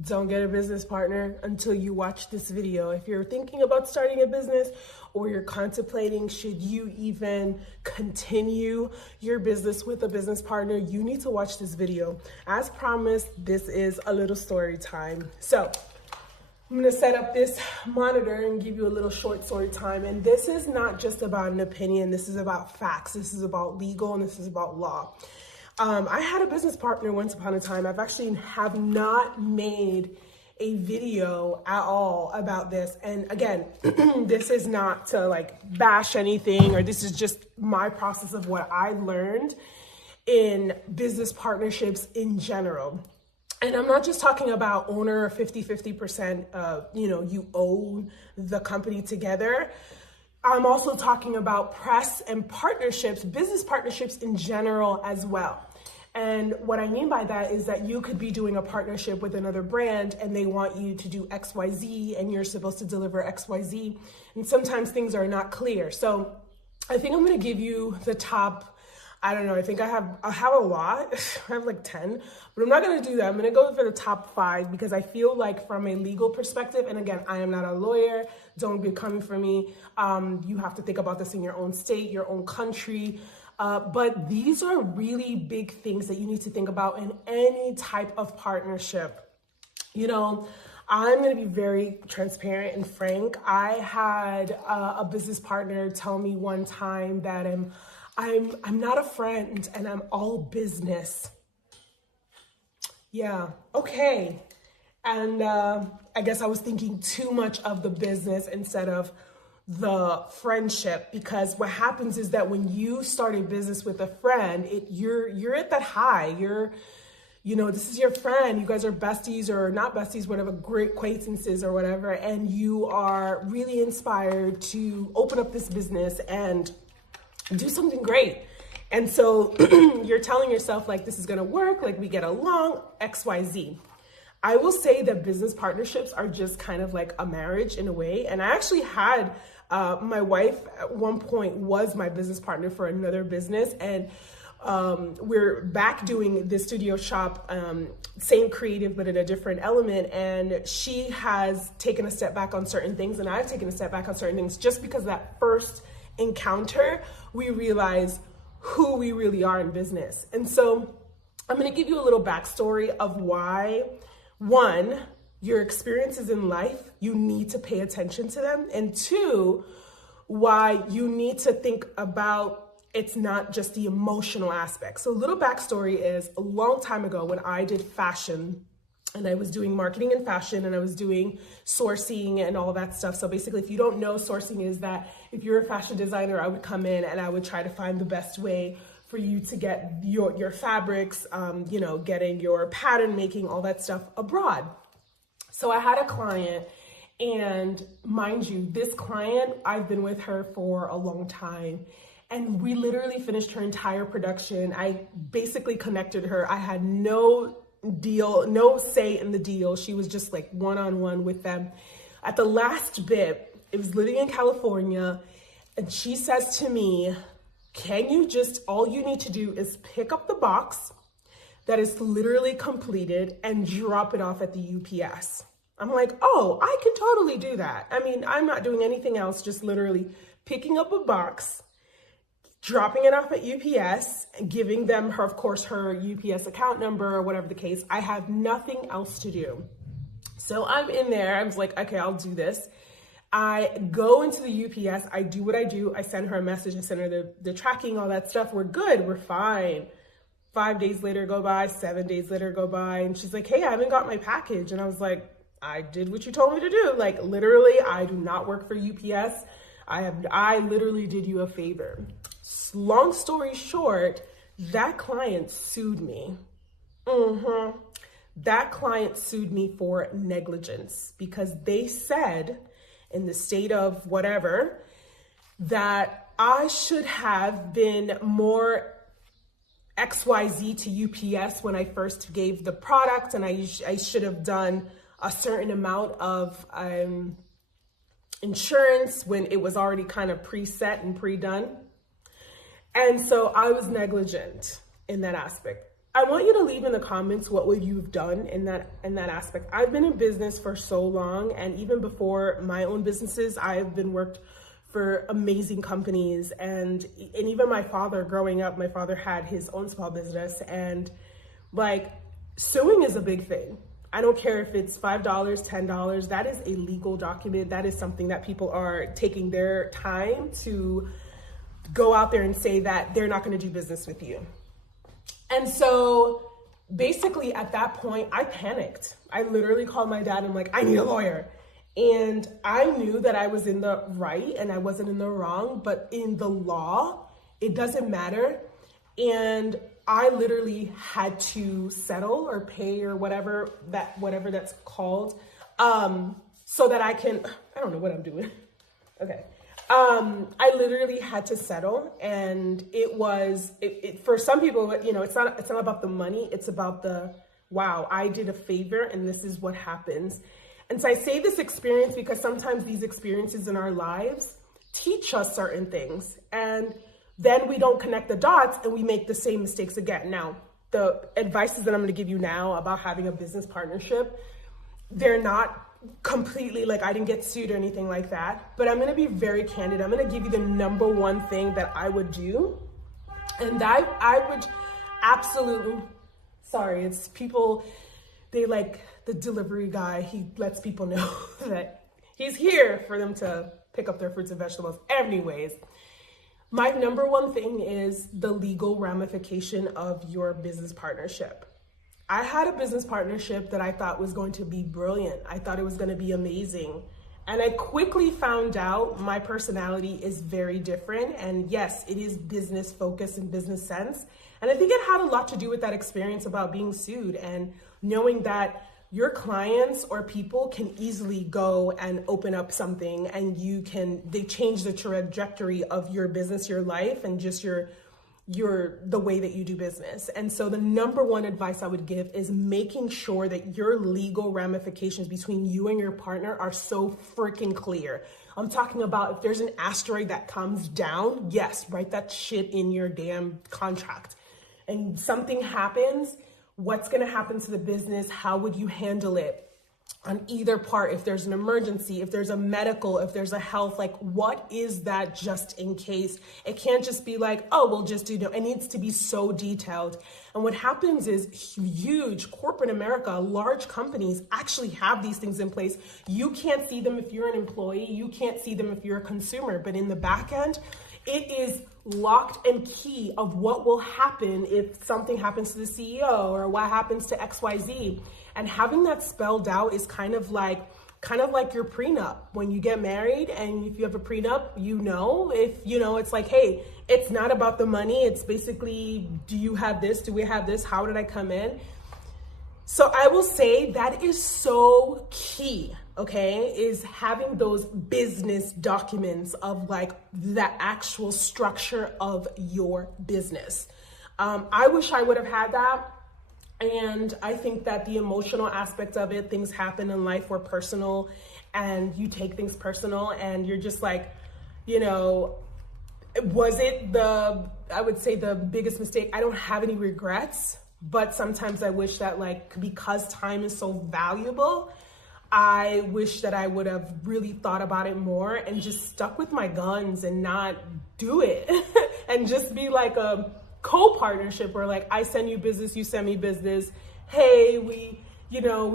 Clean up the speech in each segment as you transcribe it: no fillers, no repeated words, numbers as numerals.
don't get a business partner until you watch this video. If you're thinking about starting a business or you're contemplating, should you even continue your business with a business partner, you need to watch this video. As promised, this is a little story time. So I'm gonna set up this monitor and give you a little short story time. And this is not just about an opinion, this is about facts, this is about legal, and this is about law. I had a business partner once upon a time. I've actually have not made a video at all about this. And again, this is not to like bash anything, or this is just my process of what I learned in business partnerships in general. And I'm not just talking about owner 50% you own the company together. I'm also talking about press and partnerships, business partnerships in general as well. And what I mean by that is that you could be doing a partnership with another brand and they want you to do XYZ and you're supposed to deliver XYZ. And sometimes things are not clear. So I think I'm gonna give you the top, I don't know, I think I have a lot. I have like 10, but I'm not gonna do that. I'm gonna go for the top 5 because I feel like from a legal perspective, and again, I am not a lawyer, don't be coming for me. You have to think about this in your own state, your own country. But these are really big things that you need to think about in any type of partnership. You know, I'm going to be very transparent and frank. I had a business partner tell me one time that I'm not a friend and I'm all business. Yeah, okay. And I guess I was thinking too much of the business instead of the friendship, because what happens is that when you start a business with a friend, you're at that high. This is your friend. You guys are besties or not besties, whatever, great acquaintances or whatever, and you are really inspired to open up this business and do something great. And so you're telling yourself like, this is gonna work, like we get along, XYZ. I will say that business partnerships are just kind of like a marriage in a way. And I actually had my wife at one point was my business partner for another business. And we're back doing this studio shop, same creative, but in a different element. And she has taken a step back on certain things and I've taken a step back on certain things just because that first encounter, we realize who we really are in business. And so I'm gonna give you a little backstory of why, one, your experiences in life, you need to pay attention to them. And two, why you need to think about it's not just the emotional aspect. So a little backstory is a long time ago when I did fashion and I was doing marketing in fashion and I was doing sourcing and all that stuff. So basically, if you don't know, sourcing is that if you're a fashion designer, I would come in and I would try to find the best way for you to get your fabrics, getting your pattern making, all that stuff abroad. So I had a client, and mind you, this client, I've been with her for a long time, and we literally finished her entire production. I basically connected her. I had no deal, no say in the deal. She was just like one-on-one with them. At the last bit, it was living in California, and she says to me, all you need to do is pick up the box that is literally completed and drop it off at the UPS. I'm like, oh, I can totally do that. I mean, I'm not doing anything else, just literally picking up a box, dropping it off at UPS, giving them her UPS account number or whatever the case. I have nothing else to do. So I'm in there, I was like, okay, I'll do this. I go into the UPS, I do what I do. I send her a message, I send her the tracking, all that stuff. We're good, we're fine. 5 days later go by, 7 days later go by, and she's like, hey, I haven't got my package. And I was like, I did what you told me to do. Like literally, I do not work for UPS. I literally did you a favor. Long story short, that client sued me. That client sued me for negligence because they said in the state of whatever that I should have been more XYZ to UPS when I first gave the product, and I should have done a certain amount of insurance when it was already kind of preset and pre-done. And so I was negligent in that aspect. I want you to leave in the comments what would you have done in that aspect. I've been in business for so long, and even before my own businesses, I've been worked for amazing companies, and even my father growing up, my father had his own small business, and like suing is a big thing. I don't care if it's $5, $10, that is a legal document. That is something that people are taking their time to go out there and say that they're not going to do business with you. And so basically at that point, I panicked. I literally called my dad and I'm like, I need a lawyer. And I knew that I was in the right and I wasn't in the wrong, but in the law, it doesn't matter. And I literally had to settle or pay or whatever that's called, so that I don't know what I'm doing. Okay. I literally had to settle, and it was, for some people, you know, it's not about the money. It's about wow, I did a favor and this is what happens. And so I say this experience because sometimes these experiences in our lives teach us certain things, and then we don't connect the dots and we make the same mistakes again. Now, the advices that I'm going to give you now about having a business partnership, they're not completely like I didn't get sued or anything like that, but I'm going to be very candid. I'm going to give you the number one thing that I would do. And I would absolutely, sorry, it's people, they like the delivery guy, he lets people know that he's here for them to pick up their fruits and vegetables. Anyways, my number one thing is the legal ramification of your business partnership. I had a business partnership that I thought was going to be brilliant. I thought it was going to be amazing. And I quickly found out my personality is very different. And yes, it is business focused and business sense. And I think it had a lot to do with that experience about being sued and knowing that your clients or people can easily go and open up something and they change the trajectory of your business, your life, and just the way that you do business. And so the number one advice I would give is making sure that your legal ramifications between you and your partner are so freaking clear. I'm talking about if there's an asteroid that comes down, yes, write that shit in your damn contract. And something happens, what's going to happen to the business? How would you handle it on either part? If there's an emergency, if there's a medical, if there's a health, like what is that just in case? It can't just be like, oh, we'll just do no. It needs to be so detailed. And what happens is huge corporate America, large companies actually have these things in place. You can't see them if you're an employee. You can't see them if you're a consumer. But in the back end, it is locked and key of what will happen if something happens to the CEO or what happens to XYZ. And having that spelled out is kind of like your prenup. When you get married and if you have a prenup, it's like, hey, it's not about the money. It's basically, do you have this? Do we have this? How did I come in? So I will say that is so key, okay, is having those business documents of like the actual structure of your business. I wish I would have had that. And I think that the emotional aspect of it, things happen in life were personal and you take things personal and you're just like, was it I would say the biggest mistake? I don't have any regrets, but sometimes I wish that because time is so valuable, I wish that I would have really thought about it more and just stuck with my guns and not do it and just be like a co-partnership where like I send you business, you send me business. Hey, we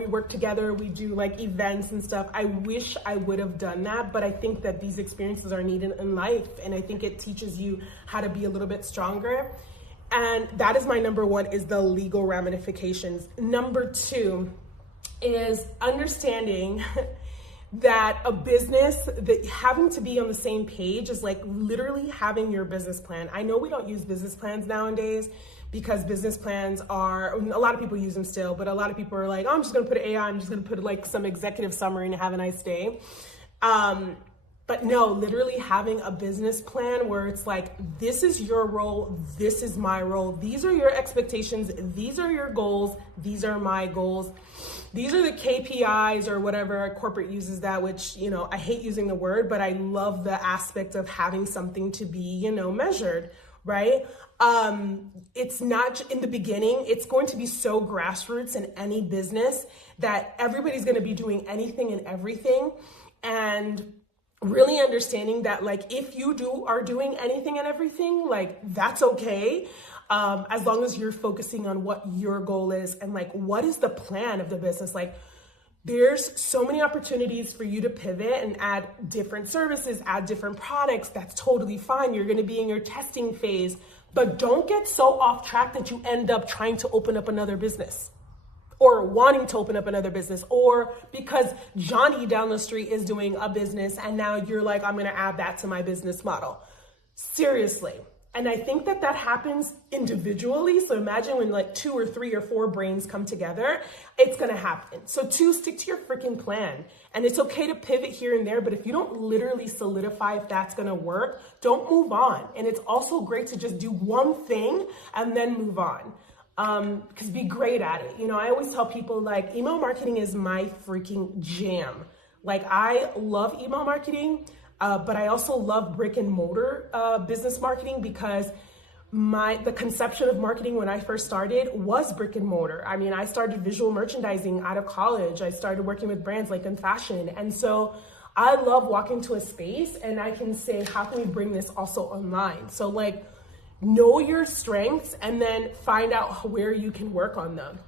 work together, we do like events and stuff. I wish I would have done that, but I think that these experiences are needed in life. And I think it teaches you how to be a little bit stronger. And that is my number one, is the legal ramifications. Number two is understanding that a business, that having to be on the same page is like literally having your business plan. I know we don't use business plans nowadays because business plans a lot of people use them still, but a lot of people are like, oh, I'm just gonna put AI, I'm just gonna put like some executive summary and have a nice day. But no, literally having a business plan where it's like, this is your role, this is my role, these are your expectations, these are your goals, these are my goals, these are the KPIs or whatever corporate uses that, which, I hate using the word, but I love the aspect of having something to be, measured. right? It's not in the beginning, it's going to be so grassroots in any business that everybody's going to be doing anything and everything. And really understanding that, like, if you are doing anything and everything, like, that's okay. As long as you're focusing on what your goal is and like, what is the plan of the business? Like, there's so many opportunities for you to pivot and add different services, add different products. That's totally fine. You're going to be in your testing phase, but don't get so off track that you end up trying to open up another business or wanting to open up another business, or because Johnny down the street is doing a business and now you're like, I'm going to add that to my business model. Seriously. And I think that happens individually. So imagine when like 2 or 3 or 4 brains come together, it's going to happen. So 2, stick to your freaking plan. And it's okay to pivot here and there, but if you don't literally solidify if that's going to work, don't move on. And it's also great to just do one thing and then move on. Because be great at it. You know, I always tell people, like, email marketing is my freaking jam. Like, I love email marketing. But I also love brick and mortar business marketing, because the conception of marketing when I first started was brick and mortar. I mean, I started visual merchandising out of college. I started working with brands like in fashion. And so I love walking to a space and I can say, how can we bring this also online? So like, know your strengths and then find out where you can work on them.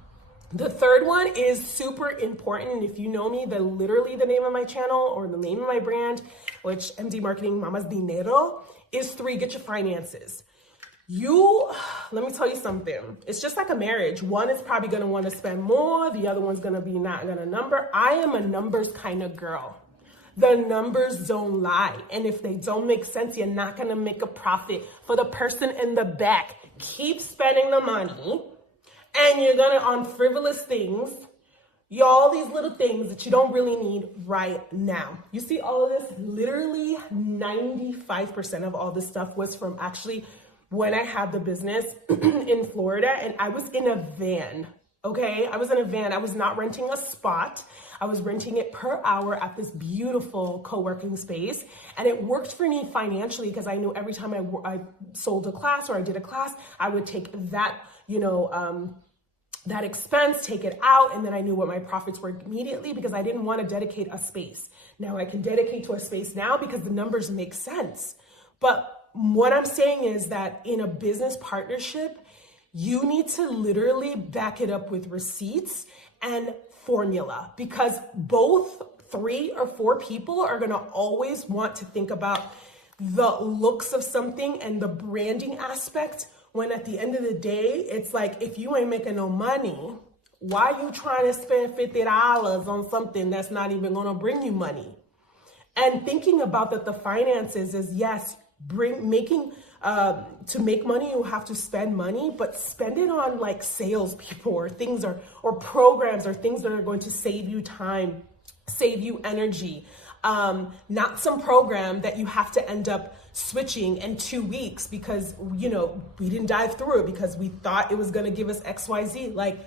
The third one is super important. And if you know me, literally the name of my channel or the name of my brand, which MD Marketing Mama's Dinero, is 3, get your finances. Let me tell you something. It's just like a marriage. One is probably going to want to spend more. The other one's going to be not going to number. I am a numbers kind of girl. The numbers don't lie. And if they don't make sense, you're not going to make a profit. For the person in the back, keep spending the money. And you're going to, on frivolous things, all these little things that you don't really need right now. You see all of this? Literally 95% of all this stuff was from actually when I had the business in Florida, and I was in a van, okay? I was in a van. I was not renting a spot. I was renting it per hour at this beautiful co-working space. And it worked for me financially because I knew every time I sold a class or I did a class, I would take that, that expense, take it out, and then I knew what my profits were immediately because I didn't want to dedicate a space. Now I can dedicate to a space now because the numbers make sense. But what I'm saying is that in a business partnership, you need to literally back it up with receipts and formula, because both 3 or 4 people are going to always want to think about the looks of something and the branding aspect, when at the end of the day, it's like, if you ain't making no money, why are you trying to spend $50 on something that's not even going to bring you money? And thinking about that, the finances is, yes, to make money, you have to spend money, but spend it on like salespeople or things or programs or things that are going to save you time, save you energy. Not some program that you have to end up switching in 2 weeks because, we didn't dive through it because we thought it was going to give us XYZ. Like,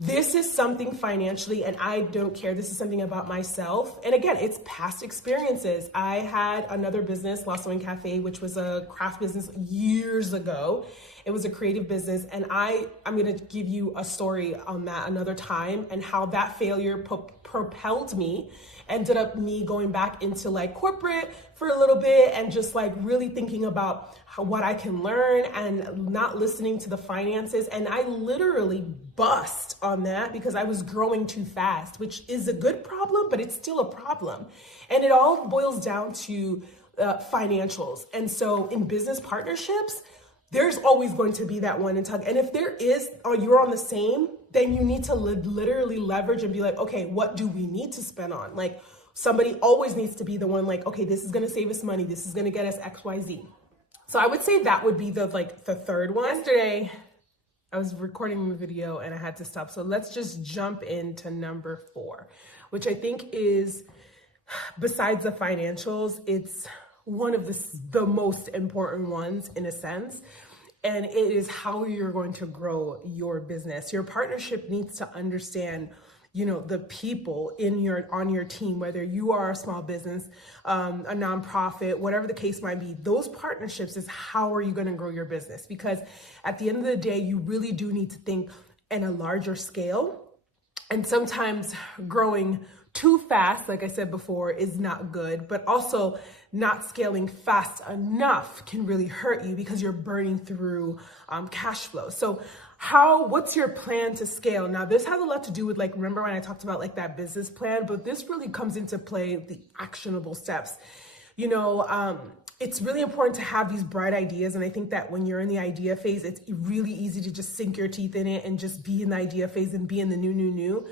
this is something financially, and I don't care. This is something about myself. And again, it's past experiences. I had another business, Lasso and Cafe, which was a craft business years ago. It was a creative business. And I'm going to give you a story on that another time, and how that failure propelled me, ended up me going back into like corporate for a little bit and just like really thinking about what I can learn and not listening to the finances. And I literally bust on that because I was growing too fast, which is a good problem, but it's still a problem. And it all boils down to financials. And so in business partnerships, there's always going to be that one and tug. And if there is, or you're on the same, then you need to literally leverage and be like, okay, what do we need to spend on? Like, somebody always needs to be the one like, okay, this is going to save us money. This is going to get us XYZ. So I would say that would be the third one. Yesterday, I was recording the video and I had to stop. So let's just jump into number 4, which I think is, besides the financials, it's one of the most important ones in a sense. And it is how you're going to grow your business. Your partnership needs to understand the people on your team, whether you are a small business, a nonprofit, whatever the case might be. Those partnerships is how are you going to grow your business? Because at the end of the day, you really do need to think in a larger scale. And sometimes growing too fast, like I said before, is not good, but also not scaling fast enough can really hurt you because you're burning through cash flow. So what's your plan to scale? Now, this has a lot to do with, like, remember when I talked about like that business plan, but this really comes into play, the actionable steps. It's really important to have these bright ideas. And I think that when you're in the idea phase, it's really easy to just sink your teeth in it and just be in the idea phase and be in the new.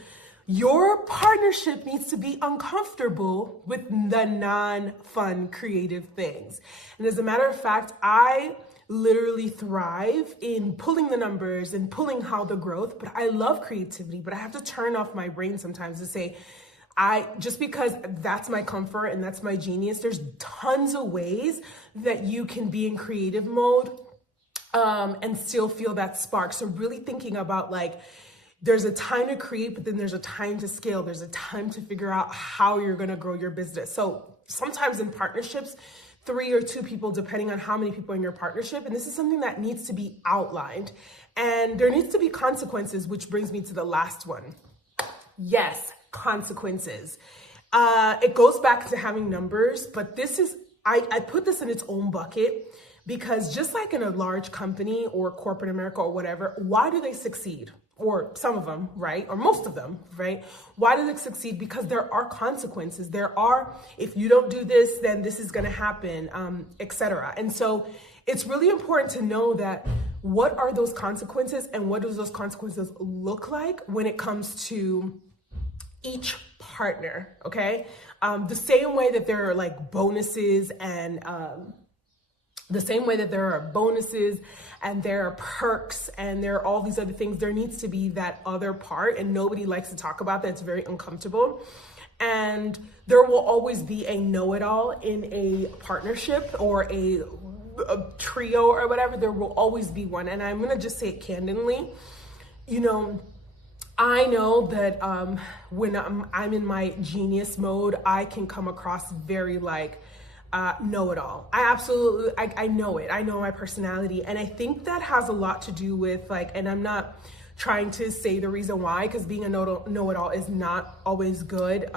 Your partnership needs to be uncomfortable with the non-fun creative things. And as a matter of fact, I literally thrive in pulling the numbers and pulling how the growth, but I love creativity, but I have to turn off my brain sometimes to say, just because that's my comfort and that's my genius, there's tons of ways that you can be in creative mode and still feel that spark. So really thinking about, like, there's a time to create, but then there's a time to scale. There's a time to figure out how you're going to grow your business. So sometimes in partnerships, 3 or 2 people, depending on how many people in your partnership. And this is something that needs to be outlined. And there needs to be consequences, which brings me to the last one. Yes, consequences. It goes back to having numbers, but I put this in its own bucket because just like in a large company or corporate America or whatever, why do they succeed? Or some of them, right? Or most of them, right? Why do they succeed? Because there are consequences. If you don't do this, then this is going to happen, etc. And so it's really important to know that what are those consequences and what does those consequences look like when it comes to each partner, okay? The same way that there are like bonuses and there are perks and there are all these other things, there needs to be that other part, and nobody likes to talk about that. It's very uncomfortable. And there will always be a know-it-all in a partnership or a trio or whatever. There will always be one. And I'm going to just say it candidly. I know that when I'm in my genius mode, I can come across very know-it-all. I know it. I know my personality. And I think that has a lot to do with and I'm not trying to say the reason why, because being a know-it-all is not always good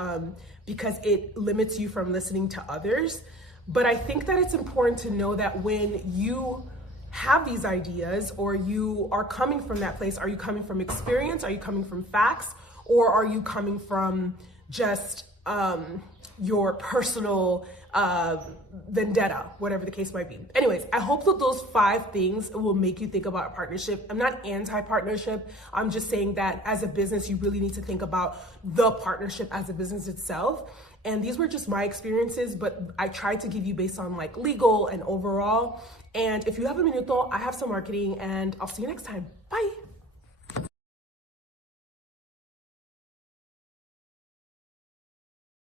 because it limits you from listening to others. But I think that it's important to know that when you have these ideas or you are coming from that place, are you coming from experience? Are you coming from facts? Or are you coming from just your personal vendetta, whatever the case might be. Anyways, I hope that those 5 things will make you think about a partnership. I'm not anti-partnership. I'm just saying that as a business, you really need to think about the partnership as a business itself. And these were just my experiences, but I tried to give you based on legal and overall. And if you have a minuto, I have some marketing, and I'll see you next time. Bye.